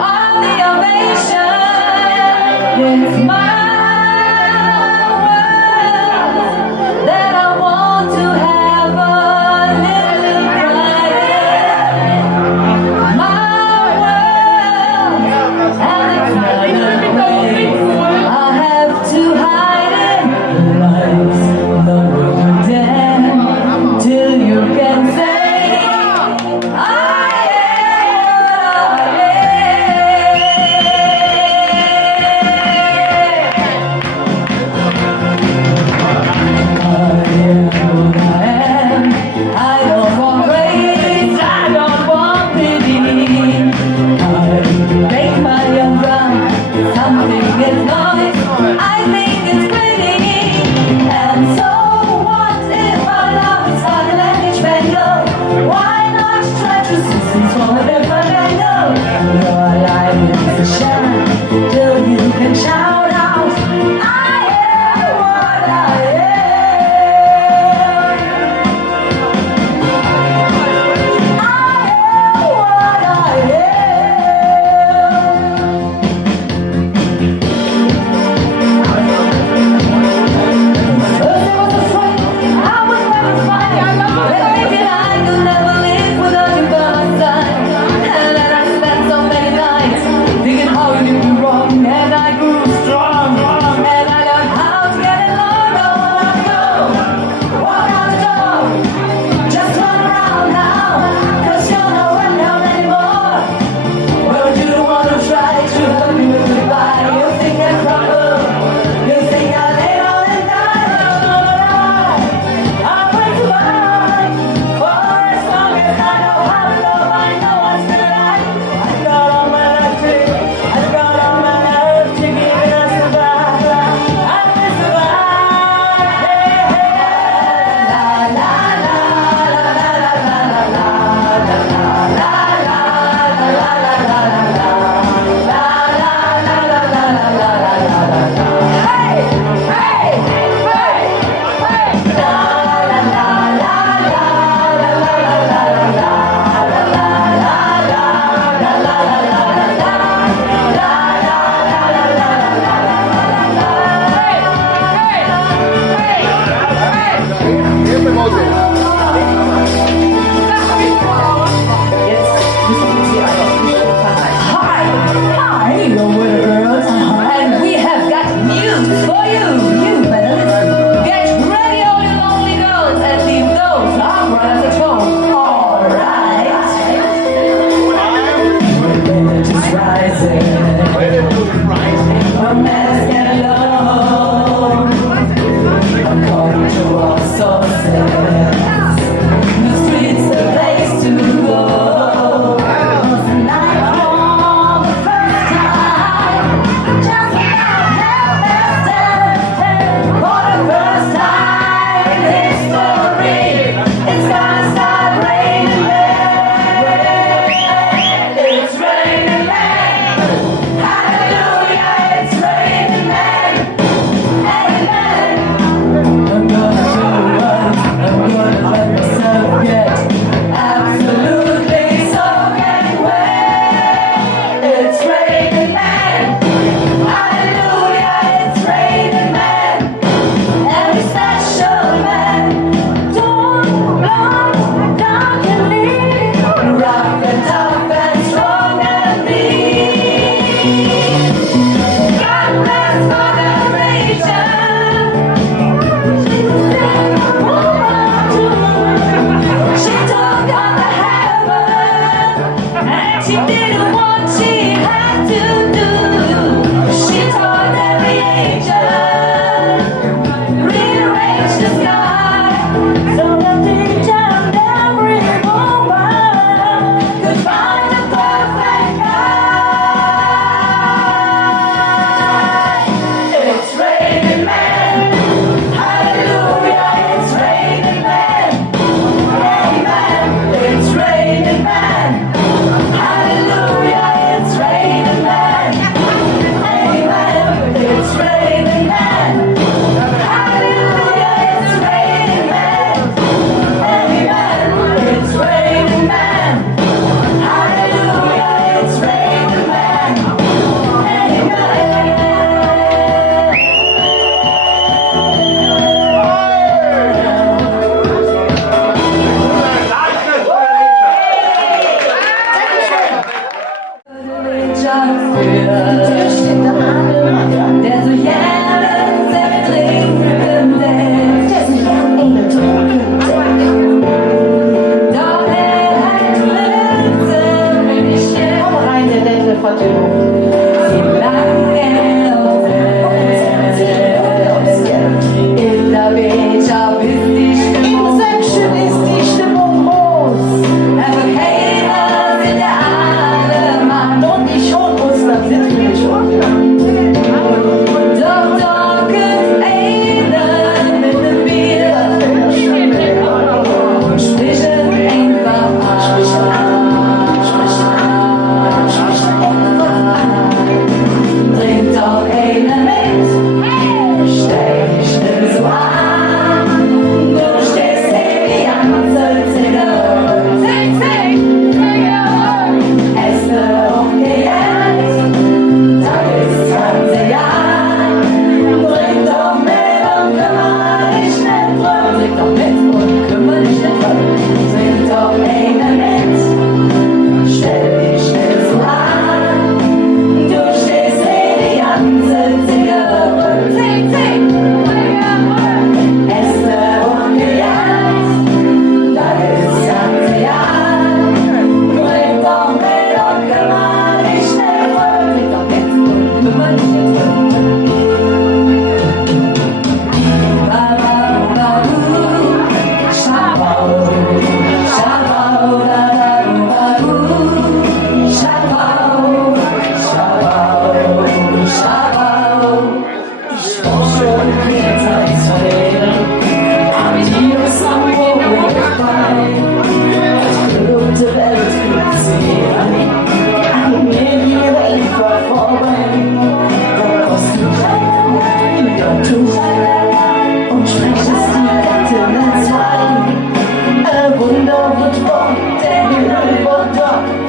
on the ovation. It's my world that I want to have a little pride in. My world, and it's not a place I have to hide in. Life's the road down till you get.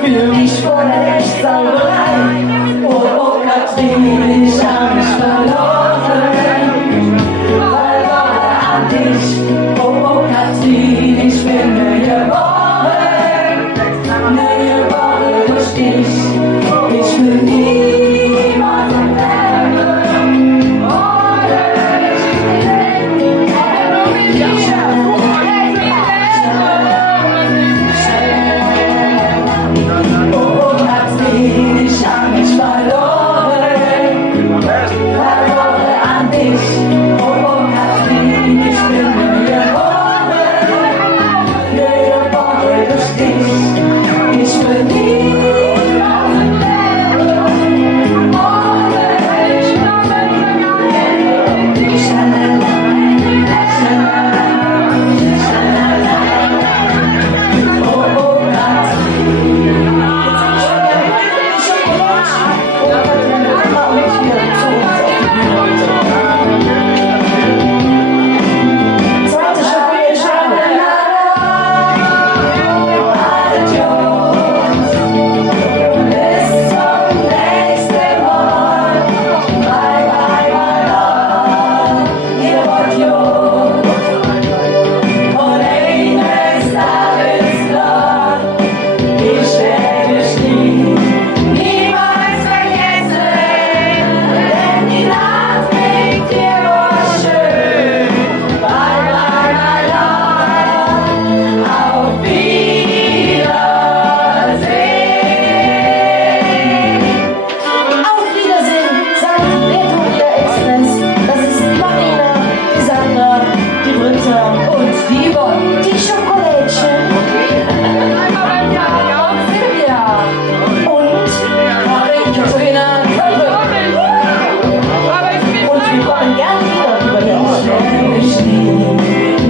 für mich vor der Rechtssauerei. Oh, oh, Katrin, ich hab mich verloren. Verloren an dich. Oh, oh, Katrin, ich bin mir geboren. Mir geboren durch dich. Ich will niemanden werden. Ohne dich oh, Katrin, ich hab mich verloren. Verloren an dich. Oh, Katrin, ich bin mir geboren. Mir geboren durch dich. Ich will niemanden werden. Ohne dich oh, oh, Katrin. Zweite Schokolade. Bis zum nächsten Mal. Bye, bye, bye, bye. Ihr Idiot. Und eines ist klar. Ich werde dich niemals vergessen, denn die Nacht mit dir war schön. Bye, bye, bye, bye. Auf Wiedersehen. Auf Wiedersehen, sagt Retro Express. Das ist Marina, die Sandra, die Britta und die Yvonne. Die Schokolädchen. Silvia. Und Katharina Köppe. Und wir kommen gern wieder über den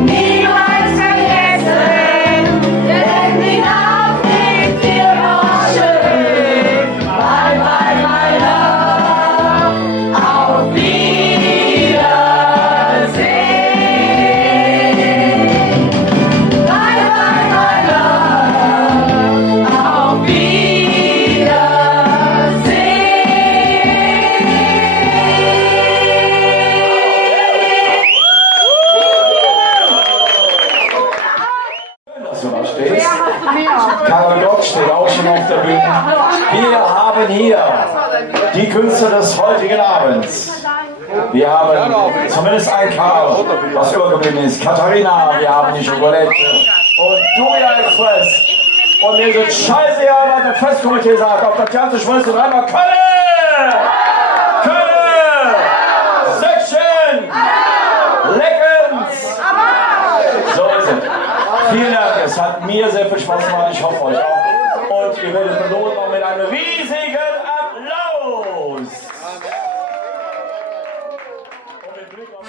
niemals vergessen, denn die Nacht mit dir war schön. Bye, bye, bye, love. Auf Wiedersehen. Bye, bye, bye, love. Auf Dass du da stehst. Karl Gott steht auch schon auf der Bühne. Wir haben hier die Künstler des heutigen Abends. Wir haben zumindest ein Karl, was übergeblieben ist. Katharina, wir haben die Schokolade und Julia Express. Und mir sind scheißegal, was der Festkomitee sagt, ob das ganze Schweiß und einmal Köln! Köln! Säckchen! Leckens! So ist es. Vielen Dank, es hat mir sehr viel Spaß gemacht, ich hoffe euch auch. Und ihr werdet belohnt noch mit einem riesigen Applaus! Und mit Blick auf